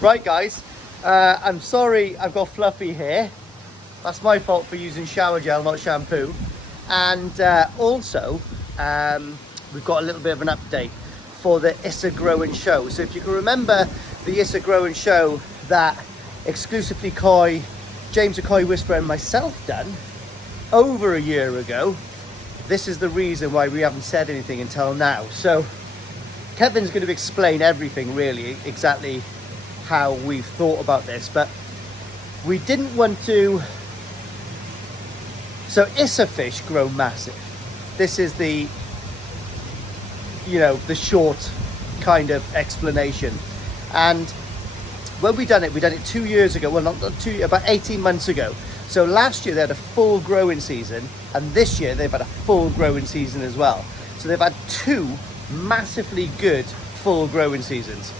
Right guys, I'm sorry I've got fluffy hair. That's my fault for using shower gel, not shampoo. And also, we've got a little bit of an update for the Issa Growing show. So if you can remember the Issa Growing show that exclusively Koi, James the Koi Whisperer and myself done over a year ago, this is the reason why we haven't said anything until now. So Kevin's going to explain everything really, exactly how we've thought about this, but we didn't want to. So Issa fish grow massive. This is the, the short kind of explanation. And when we done it 2 years ago, well not 2, about 18 months ago. So last year they had a full growing season, and this year they've had a full growing season as well. So they've had 2 massively good full growing seasons,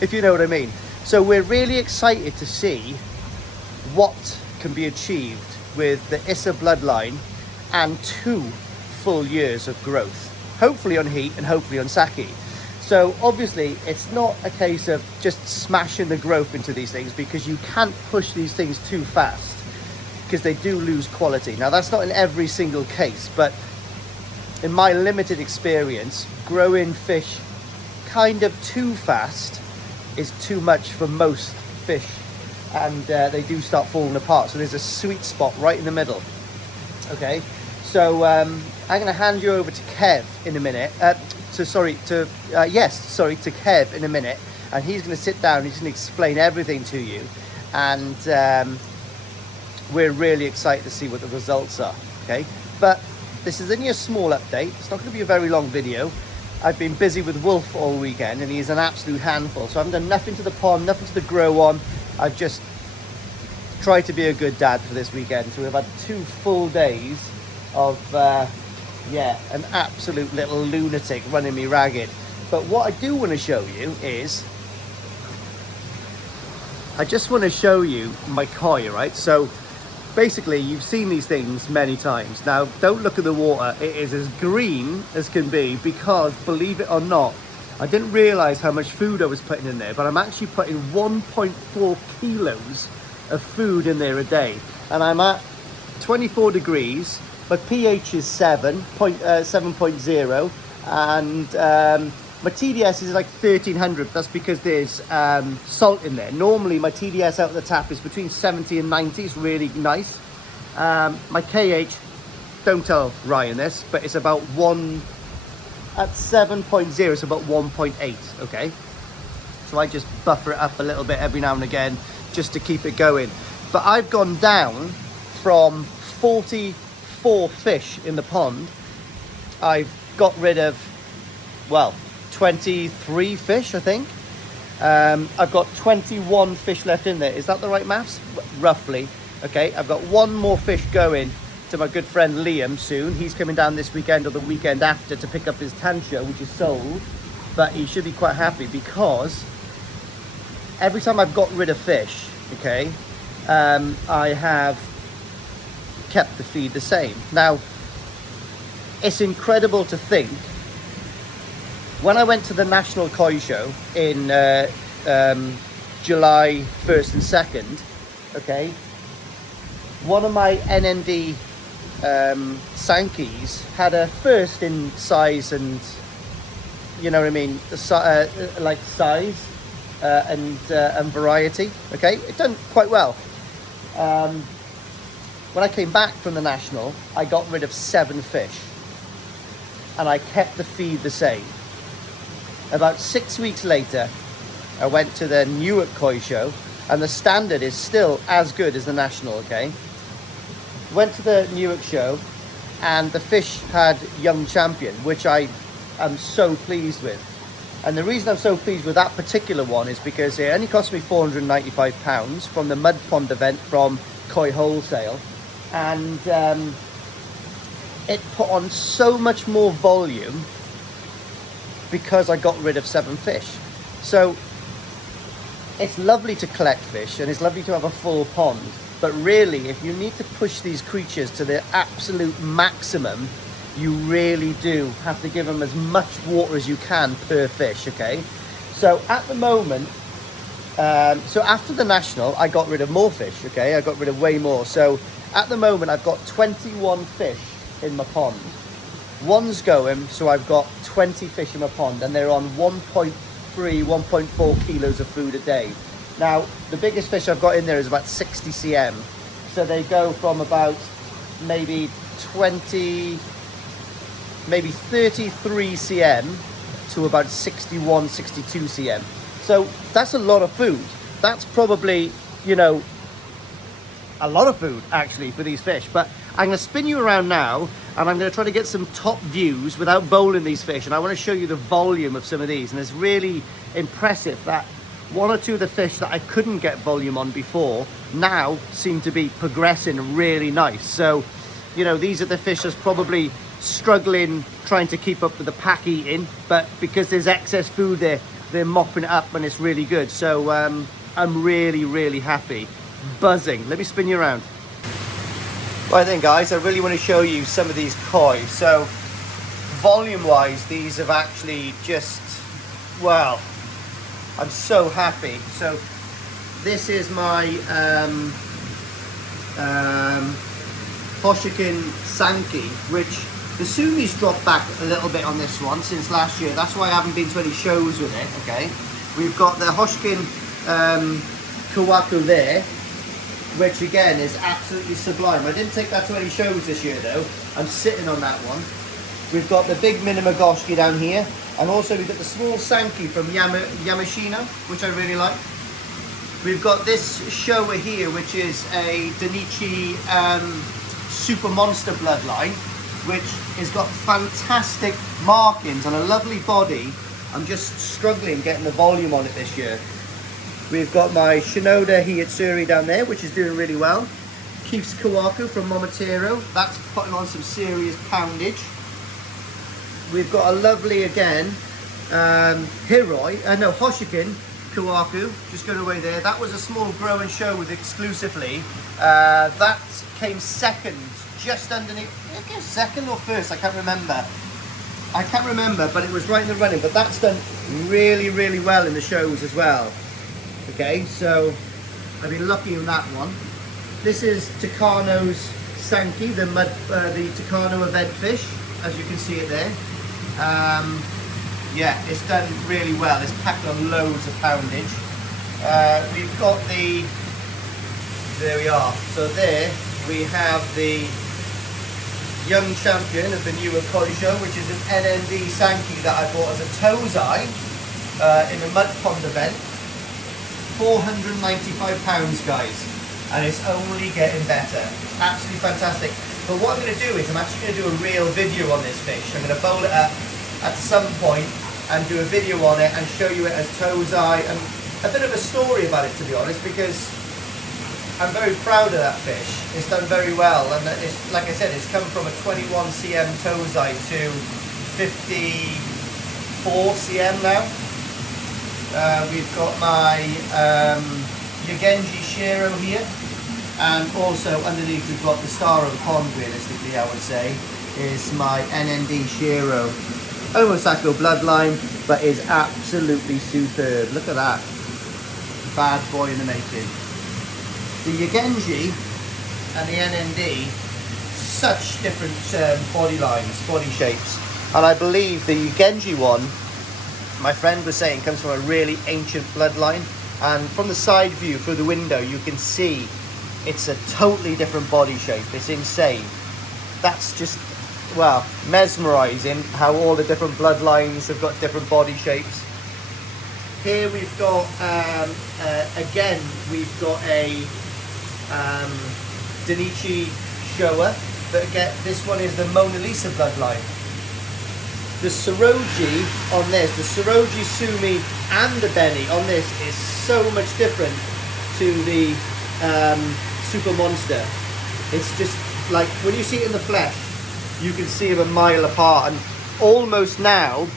if you know what I mean. So we're really excited to see what can be achieved with the Issa bloodline and 2 full years of growth, hopefully on heat and hopefully on sake. So obviously it's not a case of just smashing the growth into these things, because you can't push these things too fast because they do lose quality. Now that's not in every single case, but in my limited experience, growing fish kind of too fast is too much for most fish, and they do start falling apart. So there's a sweet spot right in the middle. Okay, so I'm going to hand you over to Kev in a minute. To Kev in a minute, and he's going to sit down. He's going to explain everything to you, and we're really excited to see what the results are. Okay, but this is only a small update. It's not going to be a very long video. I've been busy with Wolf all weekend, and he's an absolute handful. So I haven't done nothing to the pond, nothing to the grow on. I've just tried to be a good dad for this weekend. So we've had 2 full days of, an absolute little lunatic running me ragged. But what I do want to show you is, I just want to show you my koi, right? So basically you've seen these things many times. Now don't look at the water, it is as green as can be, because believe it or not, I didn't realize how much food I was putting in there, but I'm actually putting 1.4 kilos of food in there a day, and I'm at 24 degrees. My pH is 7.0, and my TDS is like 1300. That's because there's salt in there. Normally my TDS out of the tap is between 70 and 90. It's really nice. My KH, don't tell Ryan this, but it's about 1 at 7.0, so about 1.8. okay, so I just buffer it up a little bit every now and again just to keep it going. But I've gone down from 44 fish in the pond. I've got rid of, well, 23 fish, I think. I've got 21 fish left in there. Is that the right maths? Roughly. Okay, I've got 1 more fish going to my good friend Liam soon. He's coming down this weekend or the weekend after to pick up his tancho, which is sold. But he should be quite happy, because every time I've got rid of fish, okay, I have kept the feed the same. Now, it's incredible to think, when I went to the National Koi Show in July 1st and 2nd, okay, one of my NND Sankeys had a first in size and, you know what I mean, like size and variety. Okay, it done quite well. When I came back from the National, I got rid of 7 fish, and I kept the feed the same. About 6 weeks later, I went to the Newark Koi Show, and the standard is still as good as the National. Okay, went to the Newark show, and the fish had young champion, which I am so pleased with. And the reason I'm so pleased with that particular one is because it only cost me £495 from the Mud Pond event from Koi Wholesale, and it put on so much more volume because I got rid of 7 fish. So it's lovely to collect fish, and it's lovely to have a full pond, but really, if you need to push these creatures to their absolute maximum, you really do have to give them as much water as you can per fish. Okay, So at the moment, so after the national, I got rid of more fish. Okay, I got rid of way more. So at the moment, I've got 21 fish in my pond. One's going, so I've got 20 fish in my pond, and they're on 1.3, 1.4 kilos of food a day. Now, the biggest fish I've got in there is about 60 cm. So they go from about maybe 20, maybe 33 cm to about 61, 62 cm. So that's a lot of food. That's probably, you know, a lot of food actually for these fish. But I'm going to spin you around now, and I'm going to try to get some top views without bowling these fish. And I want to show you the volume of some of these. And it's really impressive that one or two of the fish that I couldn't get volume on before now seem to be progressing really nice. So, you know, these are the fish that's probably struggling trying to keep up with the pack eating, but because there's excess food there, they're mopping it up and it's really good. So I'm really, really happy. Buzzing. Let me spin you around. Right then, guys, I really want to show you some of these koi. So volume wise, these have actually just, well, I'm so happy. So this is my Hoshikin Sankey, which the Sumi's dropped back a little bit on this one since last year. That's why I haven't been to any shows with it. Okay, we've got the Hoshikin Kawaku there, which again is absolutely sublime. I didn't take that to any shows this year though. I'm sitting on that one. We've got the big Minimagoshki down here, and also we've got the small Sankey from Yamashina, which I really like. We've got this shower here, which is a Danichi Super Monster bloodline, which has got fantastic markings and a lovely body. I'm just struggling getting the volume on it this year. We've got my Shinoda Hiyatsuri down there, which is doing really well. Keef's Kawaku from Momotaro, that's putting on some serious poundage. We've got a lovely, again, Hoshikin Kawaku, just going away there. That was a small grow and show with exclusively. That came second, just underneath, I guess second or first, I can't remember. But it was right in the running. But that's done really, really well in the shows as well. Okay, so I've been lucky on that one. This is Takano's Sankey, the Takano event fish, as you can see it there. Yeah, it's done really well. It's packed on loads of poundage. We've got there we are. So there we have the young champion of the newer koi show, which is an NND Sankey that I bought as a Tozai in the mud pond event. 495 pounds, guys, and it's only getting better. Absolutely fantastic. But what I'm going to do is I'm actually going to do a real video on this fish. I'm going to bowl it up at some point and do a video on it and show you it as Tozai, and a bit of a story about it, to be honest, because I'm very proud of that fish. It's done very well, and it's, like I said, it's come from a 21 cm Tozai to 54 cm now. We've got my Yagenji Shiro here, and also underneath we've got the star of the pond, realistically I would say, is my NND Shiro. Homosako bloodline, but is absolutely superb. Look at that. Bad boy in the making. The Yagenji and the NND, such different body lines, body shapes. And I believe the Yagenji one, my friend was saying, comes from a really ancient bloodline, and from the side view through the window you can see it's a totally different body shape. It's insane. That's just, well, mesmerizing how all the different bloodlines have got different body shapes. Here we've got again we've got a Danichi Showa, but again this one is the Mona Lisa bloodline. The Saroji on this, the Saroji Sumi and the Benny on this is so much different to the Super Monster. It's just like, when you see it in the flesh, you can see them a mile apart, and almost now,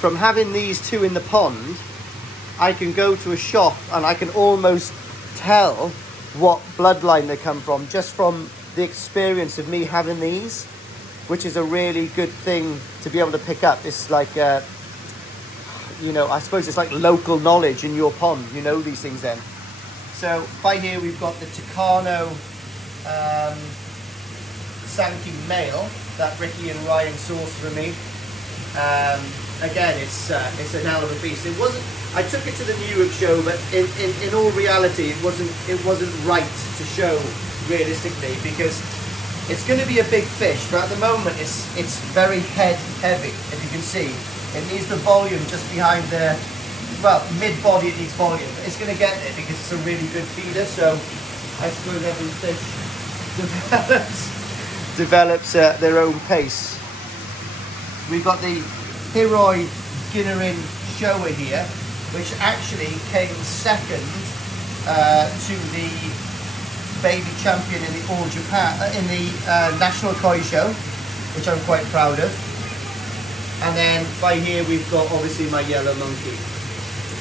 from having these two in the pond, I can go to a shop and I can almost tell what bloodline they come from, just from the experience of me having these, which is a really good thing to be able to pick up. It's like, you know, I suppose it's like local knowledge in your pond. You know these things then. So by here we've got the Tucano Sankey male that Ricky and Ryan sourced for me. Again, it's an hell of a beast. It wasn't. I took it to the Newark show, but in all reality, it wasn't right to show realistically, because it's going to be a big fish. But at the moment, it's very head heavy. If you can see, it needs the volume just behind the, well, mid body. It needs volume. It's going to get there because it's a really good feeder. So I suppose every fish develops their own pace. We've got the Hiroi Ginnerin Showa here, which actually came second to the baby champion in the All Japan in the National Koi Show, which I'm quite proud of. And then by here we've got obviously my yellow monkey.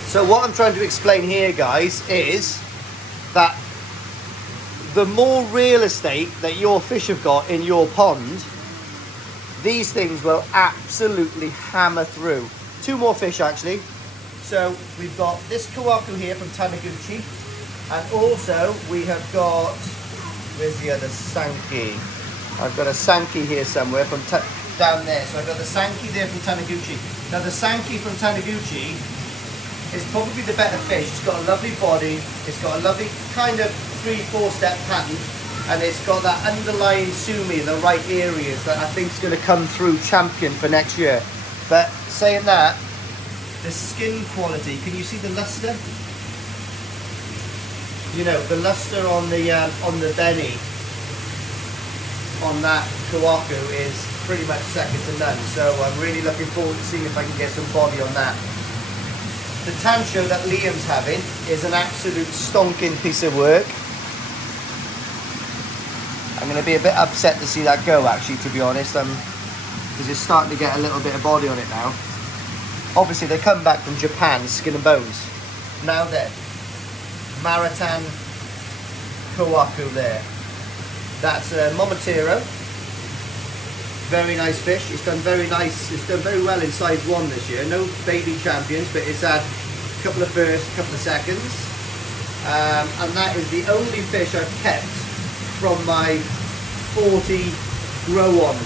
So what I'm trying to explain here, guys, is that the more real estate that your fish have got in your pond, these things will absolutely hammer through. Two more fish actually. So we've got this Kawaku here from Taniguchi, and also we have got, where's the other Sankey? I've got a Sankey here somewhere from down there. So I've got the Sankey there from Taniguchi. Now the Sankey from Taniguchi is probably the better fish. It's got a lovely body. It's got a lovely kind of 3-4 step pattern, and it's got that underlying sumi in the right areas that I think is going to come through champion for next year. But saying that, the skin quality, can you see the luster? You know, the luster on the belly on that Kawaku is pretty much second to none. So I'm really looking forward to seeing if I can get some body on that. The Tancho that Liam's having is an absolute stonking piece of work. I'm going to be a bit upset to see that go, actually, to be honest, because it's starting to get a little bit of body on it now. Obviously, they come back from Japan, skin and bones. Now then, Maritan Kawaku there. That's Momotaro. Very nice fish. It's done very nice. It's done very well in size 1 this year. No baby champions, but it's had a couple of firsts, a couple of seconds. And that is the only fish I've kept from my 40 grow-on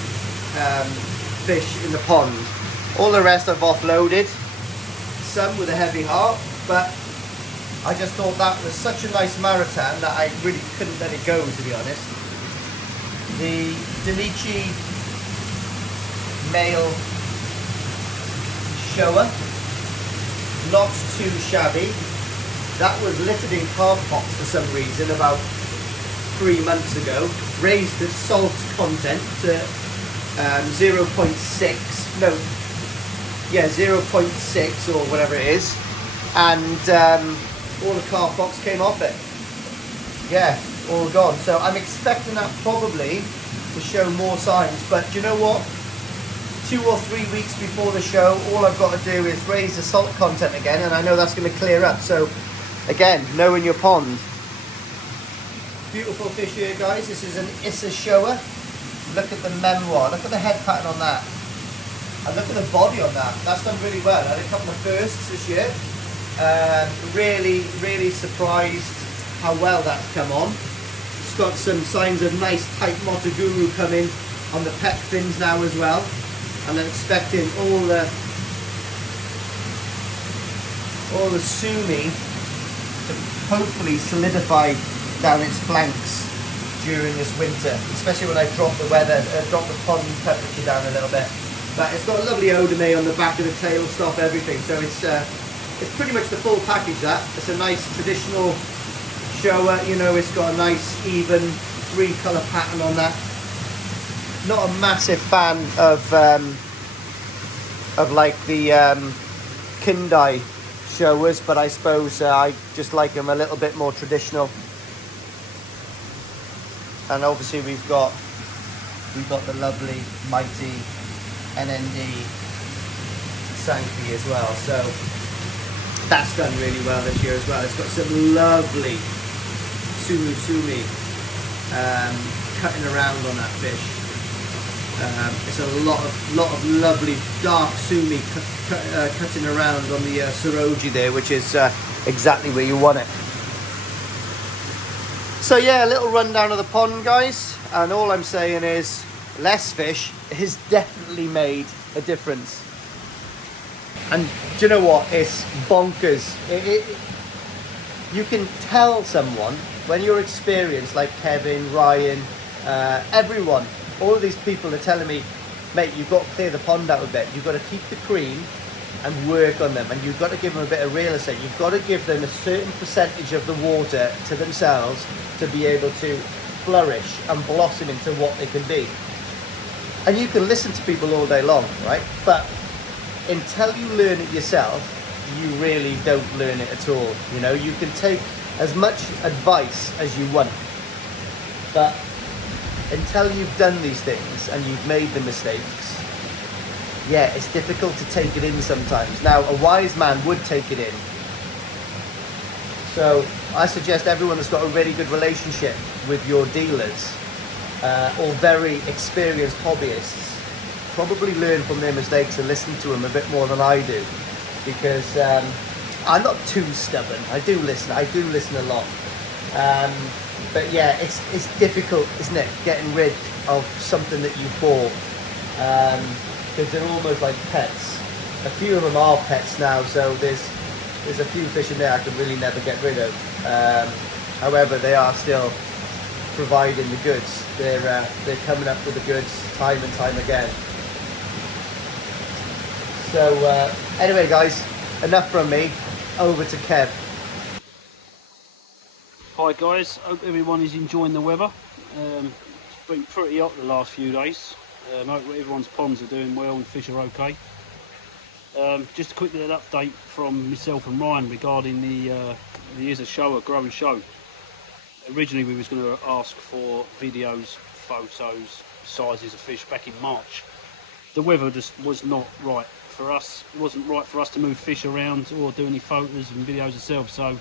fish in the pond. All the rest I've offloaded, some with a heavy heart, but I just thought that was such a nice Maritan that I really couldn't let it go, to be honest. The Denichi male Showa, not too shabby. That was littered in carp pots for some reason about 3 months ago. Raised the salt content to 0.6, no, yeah, 0.6 or whatever it is, and all the carp pots came off it. Yeah, all gone. So I'm expecting that probably to show more signs, but do you know what? 2 or 3 weeks before the show, all I've got to do is raise the salt content again, and I know that's going to clear up. So again, know in your pond. Beautiful fish here, guys. This is an Issa Showa. Look at the memoir. Look at the head pattern on that. And look at the body on that. That's done really well. I had a couple of firsts this year. Really, really surprised how well that's come on. It's got some signs of nice tight Motoguru coming on the pet fins now as well. And I'm expecting all the sumi to hopefully solidify down its flanks during this winter, especially when I drop the pond temperature down a little bit. But it's got a lovely odame on the back of the tail, stop everything. So it's pretty much the full package. That it's a nice traditional Showa. You know, it's got a nice even 3-color pattern on that. Not a massive fan of like the Kindai Showas, but I suppose I just like them a little bit more traditional. And obviously we've got the lovely mighty NND Sankey as well. So that's done really well this year as well. It's got some lovely sumi cutting around on that fish. It's a lot of lovely dark sumi cutting around on the Saroji there, which is exactly where you want it. So yeah, a little rundown of the pond, guys, and all I'm saying is less fish has definitely made a difference. And do you know what? It's bonkers. You can tell someone when you're experienced, like Kevin, Ryan, everyone, all of these people are telling me, mate, you've got to clear the pond out a bit. You've got to keep the cream and work on them, and you've got to give them a bit of real estate. You've got to give them a certain percentage of the water to themselves to be able to flourish and blossom into what they can be. And you can listen to people all day long, right? But until you learn it yourself, you really don't learn it at all. You know, you can take as much advice as you want, but until you've done these things and you've made the mistakes, yeah, it's difficult to take it in sometimes. Now, a wise man would take it in. So I suggest everyone that's got a really good relationship with your dealers or very experienced hobbyists, probably learn from their mistakes and listen to them a bit more than I do, because I'm not too stubborn. I do listen a lot. But yeah, it's difficult, isn't it, getting rid of something that you bought, because they're almost like pets. A few of them are pets now, so there's a few fish in there I could really never get rid of. However, they are still providing the goods. They're coming up with the goods time and time again. So anyway, guys, enough from me. Over to Kev. Hi guys, hope everyone is enjoying the weather. It's been pretty hot the last few days. Hope everyone's ponds are doing well and fish are okay. Just a quick little update from myself and Ryan regarding the Is a Shower Grow and Show. Originally we was going to ask for videos, photos, sizes of fish back in March. The weather just was not right for us. It wasn't right for us to move fish around or do any photos and videos ourselves, so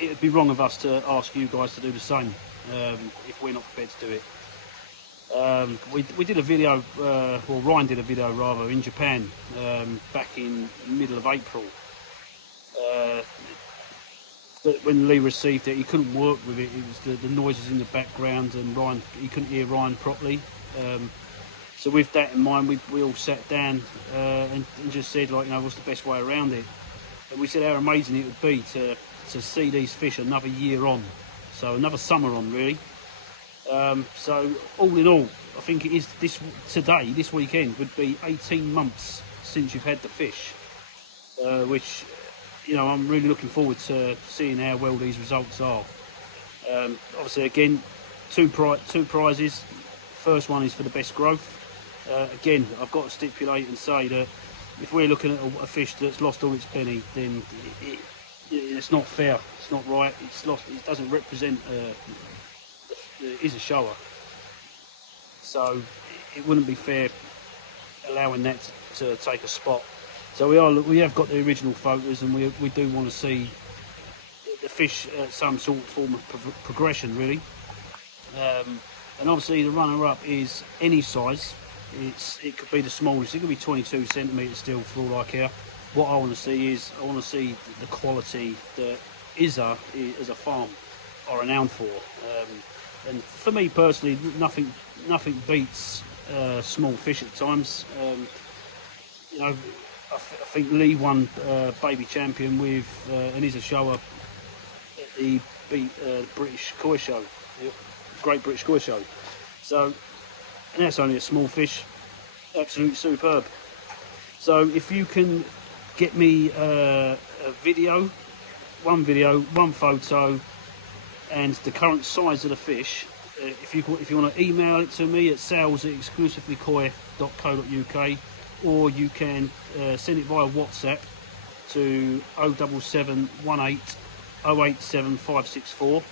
it would be wrong of us to ask you guys to do the same if we're not prepared to do it. We did a video, or Ryan did a video rather, in Japan back in the middle of April. When Lee received it, he couldn't work with it. It was the noises in the background, and he couldn't hear Ryan properly. So with that in mind, we all sat down and just said, like, you know, what's the best way around it? And we said how amazing it would be to see these fish another year on, so another summer on, really. So all in all, I think it is this weekend would be 18 months since you've had the fish, which, you know, I'm really looking forward to seeing how well these results are. Obviously, again, two prizes. First one is for the best growth. Again, I've got to stipulate and say that if we're looking at a fish that's lost all its penny, then it's not fair. It's not right. It's lost. It doesn't represent Is a Shower. So it wouldn't be fair allowing that to take a spot. So we have got the original photos, and we do want to see the fish at some sort of form of progression, really. And obviously the runner-up is any size. It could be the smallest. It could be 22 centimetres still, for all I care. What I want to see is the quality that Isa as a farm are renowned for. And for me personally, nothing beats small fish at times. You know, I think Lee won baby champion with an Is a Shower at the British Koi Show, Great British Koi Show. So, and that's only a small fish, absolutely superb. So if you can get me a video, one photo, and the current size of the fish, if you want to email it to me at sales@exclusivelykoi.co.uk, or you can send it via WhatsApp to 07718 087 564.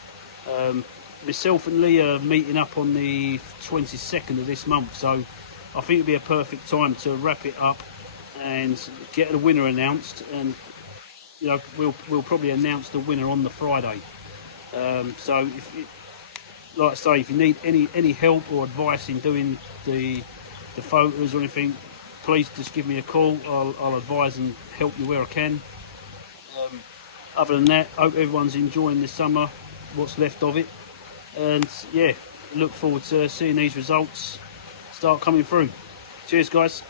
Myself and Lee are meeting up on the 22nd of this month, so I think it'd be a perfect time to wrap it up and get the winner announced. And you know, we'll probably announce the winner on the Friday. So like I say, if you need any help or advice in doing the the photos or anything, please just give me a call. I'll advise and help you where I can. Other than that, hope everyone's enjoying this summer, what's left of it, and yeah, look forward to seeing these results start coming through. Cheers, guys.